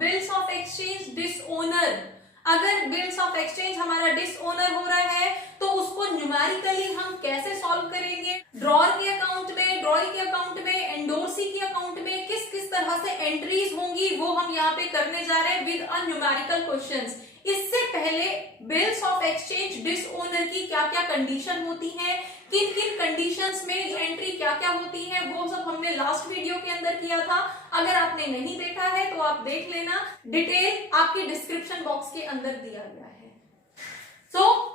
Bills of exchange dishonour, अगर bills of exchange हमारा dishonour हो रहा है तो उसको न्यूमेरिकली हम कैसे सॉल्व करेंगे, ड्रॉअर के अकाउंट में, ड्रॉई के अकाउंट में, एंडोर्सी के अकाउंट में किस किस तरह से एंट्रीज होंगी वो हम यहाँ पे करने जा रहे हैं विद अ न्यूमेरिकल क्वेश्चंस। इससे पहले बिल्स ऑफ एक्सचेंज डिसओनर की क्या क्या कंडीशन होती है, किन किन कंडीशंस में एंट्री क्या क्या होती है, वो सब हमने लास्ट वीडियो के अंदर किया था। अगर आपने नहीं देखा है तो आप देख लेना, डिटेल आपके डिस्क्रिप्शन बॉक्स के अंदर दिया गया है।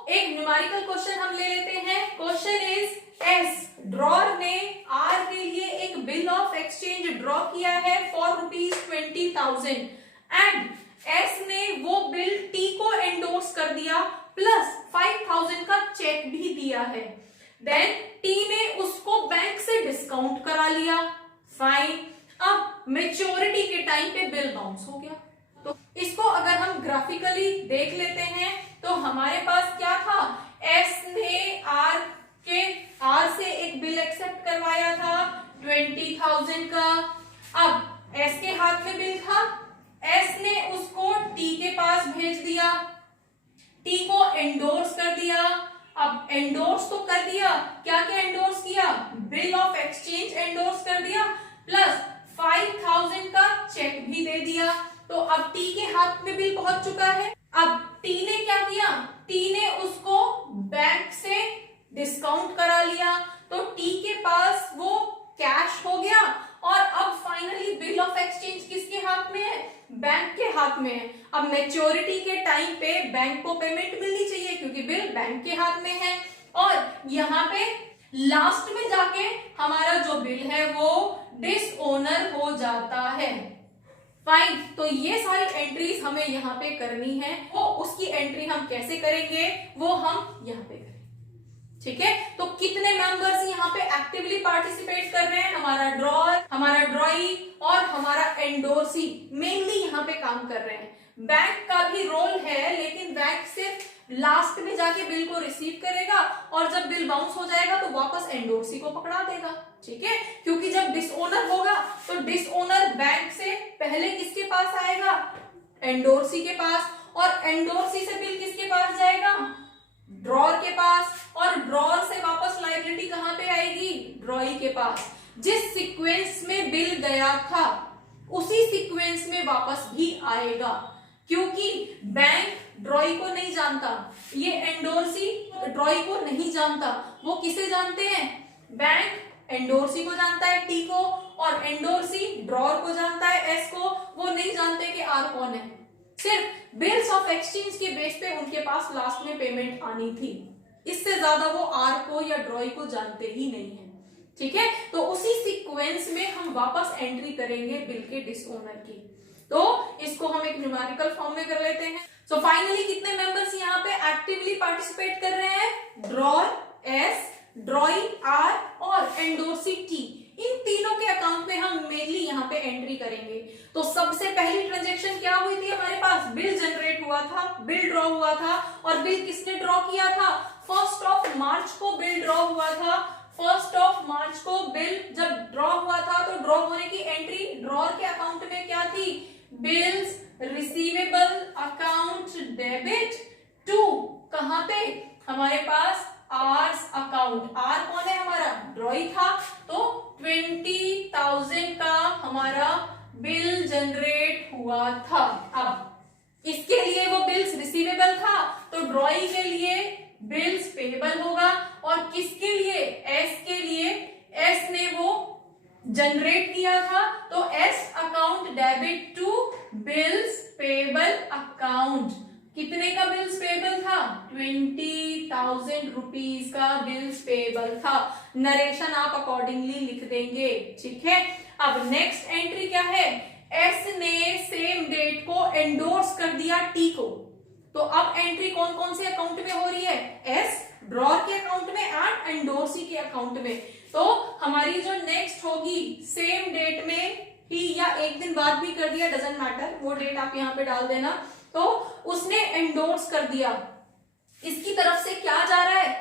एक न्यूमेरिकल क्वेश्चन हम ले लेते हैं। क्वेश्चन इज एस, ड्रॉअर ने आर के लिए एक बिल ऑफ एक्सचेंज ड्रॉ किया है फॉर ₹20,000 एंड एस ने वो बिल टी को एंडोर्स कर दिया प्लस 5,000 का चेक भी दिया है। देन टी ने उसको बैंक से डिस्काउंट करा लिया, फाइन। अब मेच्योरिटी के टाइम पे बिल बाउंस हो गया। तो इसको अगर हम ग्राफिकली देख लेते हैं तो हमारे पास क्या था, एस ने आर से एक बिल एक्सेप्ट करवाया था 20,000 का। अब एस के हाथ में बिल था, एस ने उसको टी के पास भेज दिया, टी को एंडोर्स कर दिया। अब एंडोर्स तो कर दिया, क्या क्या एंडोर्स किया, बिल ऑफ एक्सचेंज एंडोर्स कर दिया प्लस 5,000 का चेक भी दे दिया। तो अब टी के हाथ में बिल पहुंच चुका है। अब टी ने क्या किया, टी ने उसको बैंक से डिस्काउंट करा लिया, तो टी के पास वो कैश हो गया और अब फाइनली बिल ऑफ एक्सचेंज किसके हाथ में है, बैंक के हाथ में है। अब मैच्योरिटी के टाइम पे बैंक को पेमेंट मिलनी चाहिए क्योंकि बिल बैंक के हाथ में है और यहाँ पे लास्ट में जाके हमारा जो बिल है वो डिसओनर हो जाता है, फाइन। तो ये सारी एंट्रीज हमें यहाँ पे करनी है, वो उसकी एंट्री हम कैसे करेंगे वो हम यहाँ पे करेंगे, ठीक है। तो कितने मेंबर्स यहाँ पे एक्टिवली पार्टिसिपेट कर रहे हैं, हमारा ड्रॉअर, हमारा ड्रॉई और हमारा एंडोर्सी मेनली यहाँ पे काम कर रहे हैं। बैंक का भी रोल है लेकिन बैंक सिर्फ लास्ट में जाके बिल को रिसीव करेगा और जब बिल बाउंस हो जाएगा तो वापस एंडोर्सी को पकड़ा देगा, ठीक है। क्योंकि जब डिसओनर होगा तो डिसओनर बैंक से पहले किसके पास आएगा, एंडोर्सी के पास, और एंडोर्सी से बिल किसके पास जाएगा, ड्रॉअर के पास, और ड्रॉअर से वापस लायबिलिटी कहां पे आएगी, ड्रॉई के पास। जिस सीक्वेंस में बिल गया था उसी सीक्वेंस में वापस भी आएगा क्योंकि बैंक ड्रॉई को नहीं जानता, ये एंडोर्सी ड्रॉई को नहीं जानता। वो किसे जानते हैं, बैंक एंडोर्सी को जानता है टी को, और एंडोर्सी ड्रॉअर को जानता है एस को। वो नहीं जानते कि आर कौन है, सिर्फ बिल्स ऑफ एक्सचेंज के बेस पे उनके पास लास्ट में पेमेंट आनी थी, इससे ज्यादा वो आर को या ड्रॉई को जानते ही नहीं है, ठीक है। तो उसी सीक्वेंस में हम वापस एंट्री करेंगे बिल के डिसओनर की। तो इसको हम एक न्यूमेरिकल फॉर्म में कर लेते हैं। सो फाइनली कितने मेंबर्स यहाँ पे एक्टिवली पार्टिसिपेट कर रहे हैं, ड्रॉअर एस, ड्रॉई आर और एंडोर्सी टी। इन तीनों के अकाउंट में हम मेनली यहाँ पे एंट्री करेंगे। तो सबसे पहली ट्रांजैक्शन क्या हुई थी, हमारे पास बिल जनरेट हुआ था, बिल ड्रॉ हुआ था, और बिल किसने ड्रॉ किया था, 1 मार्च को बिल ड्रॉ हुआ था। 1 मार्च को बिल जब ड्रॉ हुआ था तो ड्रॉ होने की एंट्री ड्रॉअर के अकाउंट में क्या थी, bills receivable account debit to, कहां पे, हमारे पास आर्स अकाउंट। आर कौन है, हमारा ड्रॉई था, तो 20,000 का हमारा बिल जनरेट हुआ था। अब इसके लिए वो बिल्स रिसीवेबल था तो ड्रॉई के लिए बिल्स पेएबल होगा, और किसके लिए, एस के लिए, एस ने वो जनरेट किया था तो as account debit to bills payable account. कितने का बिल्स पेएबल था, 20,000 रुपीज का बिल्स पेएबल था। नरेशन आप अकॉर्डिंगली लिख देंगे, ठीक है। अब नेक्स्ट एंट्री क्या है, एस ने सेम डेट को एंडोर्स कर दिया टी को। तो अब एंट्री कौन कौन से अकाउंट में हो रही है, एस, ड्रॉअर के अकाउंट में एंड एंडोर्सी के अकाउंट में। तो हमारी जो नेक्स्ट होगी सेम डेट में ही या एक दिन बाद भी कर दिया, डजंट मैटर, वो डेट आप यहाँ पे डाल देना। तो उसने एंडोर्स कर दिया, इसकी तरफ से क्या जा रहा है,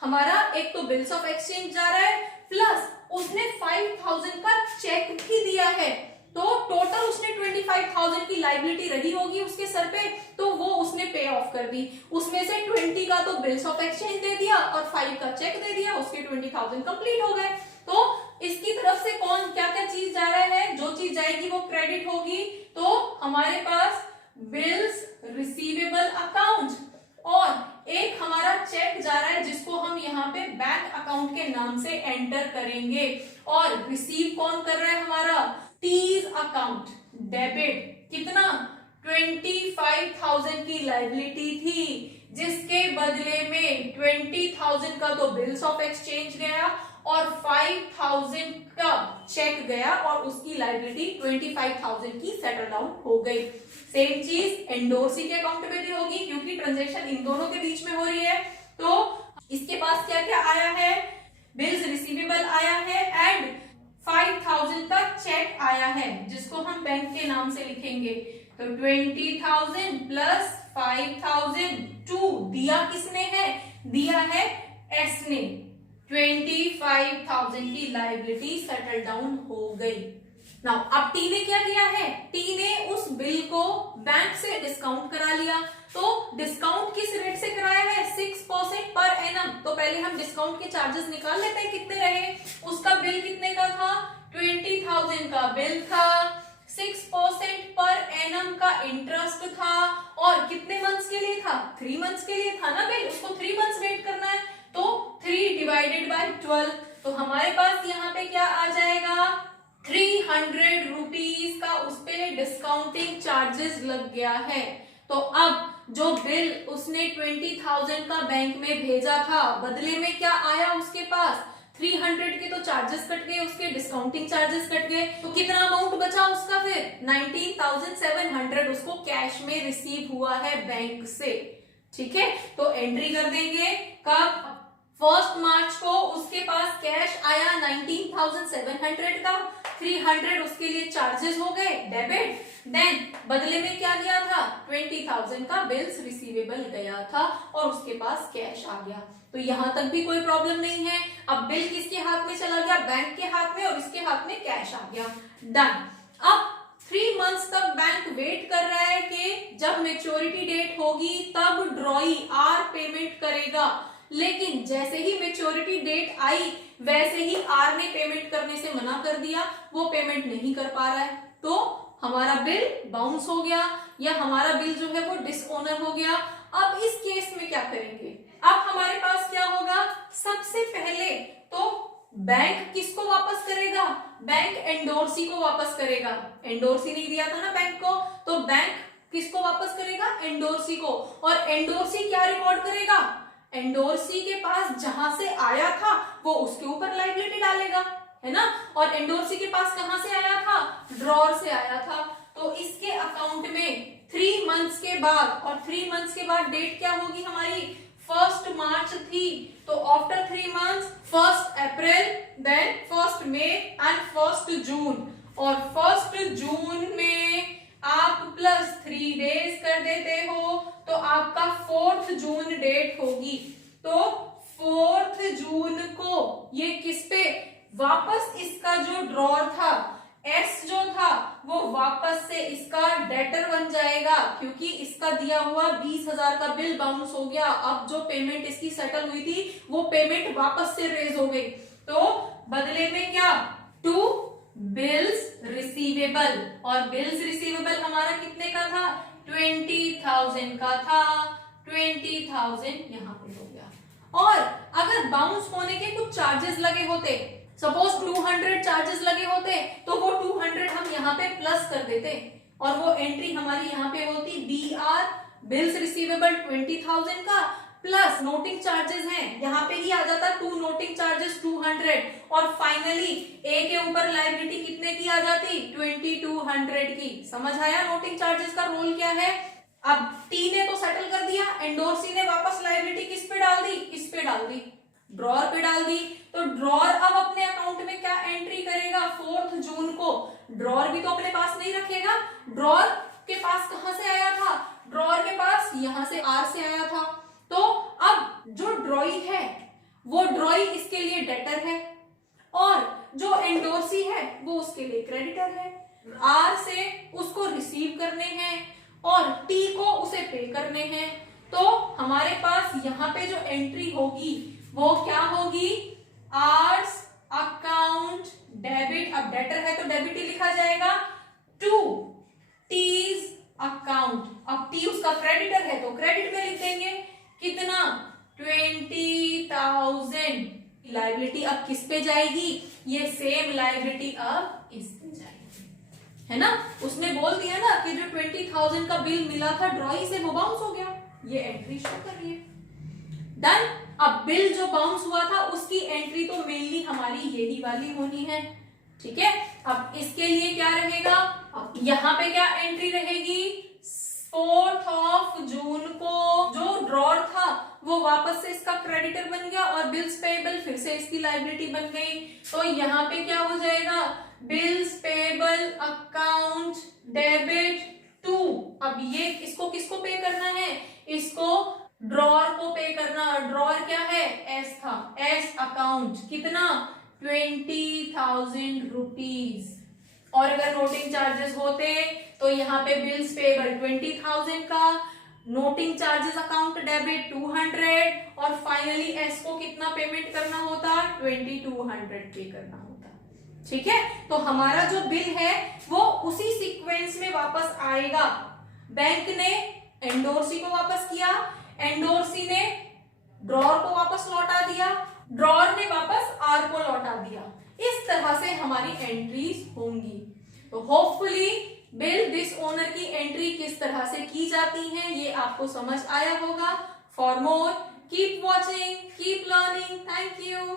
हमारा एक तो बिल्स ऑफ एक्सचेंज जा रहा है प्लस उसने 5,000 का चेक भी दिया है। तो टोटल उसने 25,000 की लाइबिलिटी रही होगी उसके सर पे, तो वो उसने पे ऑफ कर दी। उसमें से 20 का तो बिल्स ऑफ एक्सचेंज दे दिया और 5 का चेक दे दिया, उसके 20,000 कंप्लीट हो गए। तो इसकी तरफ से कौन क्या क्या चीज जा रहा है, जो चीज जाएगी वो क्रेडिट होगी। तो हमारे पास बिल्स रिसीवेबल अकाउंट और एक हमारा चेक जा रहा है जिसको हम यहाँ पे बैंक अकाउंट के नाम से एंटर करेंगे। और रिसीव कौन कर रहा है हमारा, टीज अकाउंट डेबिट। कितना, 25,000 की लाइबिलिटी थी, जिसके बदले में 20,000 का तो बिल्स ऑफ एक्सचेंज गया और 5,000 का चेक गया और उसकी लाइबिलिटी 25,000 की सेटल डाउन हो गई। सेम चीज एंडोर्सी के अकाउंट में भी होगी क्योंकि ट्रांजैक्शन इन दोनों के बीच में हो रही है। तो इसके पास क्या क्या आया है, बिल्स रिसीवेबल आया है एंड 5,000 का चेक आया है जिसको हम बैंक के नाम से लिखेंगे। तो 20,000 प्लस 5,000 टू दिया किसने है, दिया है एस ने। 25,000 की लाइबिलिटी सेटल डाउन हो गई। नाउ अब टी ने क्या किया है, टी ने उस बिल को बैंक से डिस्काउंट करा लिया। तो डिस्काउंट किस रेट से कराया है, 6% पर एनम। तो पहले हम डिस्काउंट के चार्जेस निकाल लेते हैं कितने रहे। उसका बिल कितने का था, 20,000 का बिल था, 6% पर एनम का इंटरेस्ट था और कितने मंथ्स के लिए था, 3 मंथ्स के लिए था ना बिल, उसको 3 मंथ्स वेट करना है। तो 3 डिवाइडेड बाय 12, तो हमारे पास यहाँ पे क्या आ जाएगा, 300 रुपीज का उस पे डिस्काउंटिंग चार्जेस लग गया है। तो अब जो बिल उसने 20,000 का बैंक में भेजा था, बदले में क्या आया उसके पास, 300 के तो चार्जेस कट गए, उसके डिस्काउंटिंग चार्जेस कट गए। तो कितना अमाउंट बचा उसका, फिर 19,700 उसको कैश में रिसीव हुआ है बैंक से। ठीक है, तो एंट्री कर देंगे कब, 1 मार्च को उसके पास कैश आया 19,700 का, 300 उसके लिए चार्जेस हो गए डेबिट, देन बदले में क्या गया था, 20,000 का बिल्स रिसीवेबल गया था और उसके पास कैश आ गया। तो यहां तक भी कोई प्रॉब्लम नहीं है। अब बिल किसके हाथ में चला गया, बैंक के हाथ में, और इसके हाथ में कैश आ गया, डन। अब 3 मंथ्स तक बैंक वेट कर रहा है कि जब मेच्योरिटी डेट होगी तब ड्रॉई आर पेमेंट करेगा। लेकिन जैसे ही मेच्योरिटी डेट आई वैसे ही आर ने पेमेंट करने से मना कर दिया, वो पेमेंट नहीं कर पा रहा है। तो हमारा बिल बाउंस हो गया या हमारा बिल जो है वो डिसऑनर हो गया। अब इस केस में क्या करेंगे, अब हमारे पास क्या होगा, सबसे पहले तो बैंक किसको वापस करेगा, बैंक एंडोर्सी को वापस करेगा। एंडोर्सी नहीं दिया था ना बैंक को, तो बैंक किसको वापस करेगा, एंडोर्सी को। और एंडोर्सी क्या रिकॉर्ड करेगा, एंडोर्सी के पास जहां से आया था वो उसके ऊपर लाइबिलिटी डालेगा, है ना। और एंडोर्सी के पास कहां से आया था, ड्रॉर से आया था। तो इसके अकाउंट में 3 मंथ्स के बाद, और 3 मंथ्स के बाद डेट क्या होगी हमारी, 1 मार्च थी। तो after 3 months 1 April, then 1 May and 1 June. और 1 जून में आप प्लस 3 डेज कर देते हो तो आपका 4 जून डेट होगी। तो 4 जून को ये किस पे वापस, इसका जो ड्रॉर था एस जो था वो वापस से इसका डेटर बन जाएगा, क्योंकि इसका दिया हुआ 20,000 का बिल बाउंस हो गया। अब जो पेमेंट इसकी सेटल हुई थी वो पेमेंट वापस से रेज हो गई। तो बदले में क्या, 2 बिल्स रिसीवेबल, और बिल्स रिसीवेबल हमारा कितने का था, 20,000 का था, 20,000 यहाँ पे हो गया। और अगर बाउंस होने के कुछ चार्जेस लगे होते, सपोज 200 चार्जेस लगे होते, तो वो 200 हम यहाँ पे प्लस कर देते और वो एंट्री हमारी यहाँ पे होती बी आर, बिल्स रिसीवेबल 20,000 का प्लस नोटिंग चार्जेस हैं, यहाँ पे ही आ जाता 2 नोटिंग चार्जेस 200, और फाइनली ए के ऊपर लायबिलिटी कितने की आ जाती, 2200 की। समझ आया नोटिंग चार्जेस का रोल क्या है। अब टी ने तो सेटल कर दिया, एंडोर्सी ने वापस लायबिलिटी किस पे डाल दी, इस पे डाल दी, ड्रॉर पे डाल दी। तो ड्रॉर अब अपने अकाउंट में क्या एंट्री करेगा, 4 जून को। ड्रॉर भी तो अपने पास नहीं रखेगा, ड्रॉर के पास कहां से आया था, ड्रॉर के पास यहां से आर से आया था। तो अब जो ड्रॉई है वो ड्रॉई इसके लिए डेटर है और जो एंडोर्सी है वो उसके लिए क्रेडिटर है। आर से उसको रिसीव करने हैं और टी को उसे पे करने हैं। तो हमारे पास यहाँ पे जो एंट्री होगी वो क्या होगी, आर्स अकाउंट डेबिट, अब डेटर है तो डेबिट ही लिखा जाएगा, टू टीज अकाउंट, अब टी उसका क्रेडिटर है तो क्रेडिट में लिख देंगे, कितना 20,000। लायबिलिटी अब किस पे जाएगी, ये सेम लायबिलिटी अब इस पे जाएगी, है ना। उसने बोल दिया ना कि जो 20,000 का बिल मिला था ड्रॉई से वो बाउंस हो गया, ये एंट्री शो कर रही है। डन। अब बिल जो बाउंस हुआ था उसकी एंट्री तो मेनली हमारी यही वाली होनी है, ठीक है। अब इसके लिए क्या रहेगा, अब यहाँ पे क्या एंट्री रहेगी, 4 जून को जो ड्रॉर था वो वापस से इसका क्रेडिटर बन गया और बिल्स पेएबल फिर से इसकी लायबिलिटी बन गई। तो यहाँ पे क्या हो जाएगा, bills payable account debit to, अब ये इसको किसको पे करना है, इसको ड्रॉर को पे करना। ड्रॉर क्या है, एस था, एस अकाउंट, कितना 20,000 रुपीज। और अगर नोटिंग चार्जेस होते तो यहाँ पे बिल्स पेएबल 20,000 का, नोटिंग चार्जेस अकाउंट डेबिट 200 और फाइनली एस को कितना पेमेंट करना होता, 2200 पे करना होता, ठीक है। तो हमारा जो बिल है वो उसी सीक्वेंस में वापस आएगा। बैंक ने एंडोर्सी को वापस किया, एंडोर्सी ने ड्रॉर को वापस लौटा दिया, ड्रॉर ने वापस आर को लौटा दिया। इस तरह से हमारी एंट्रीज होंगी। तो होपफुली बिल दिस ओनर की एंट्री किस तरह से की जाती है ये आपको समझ आया होगा। For more keep watching, keep learning. Thank you.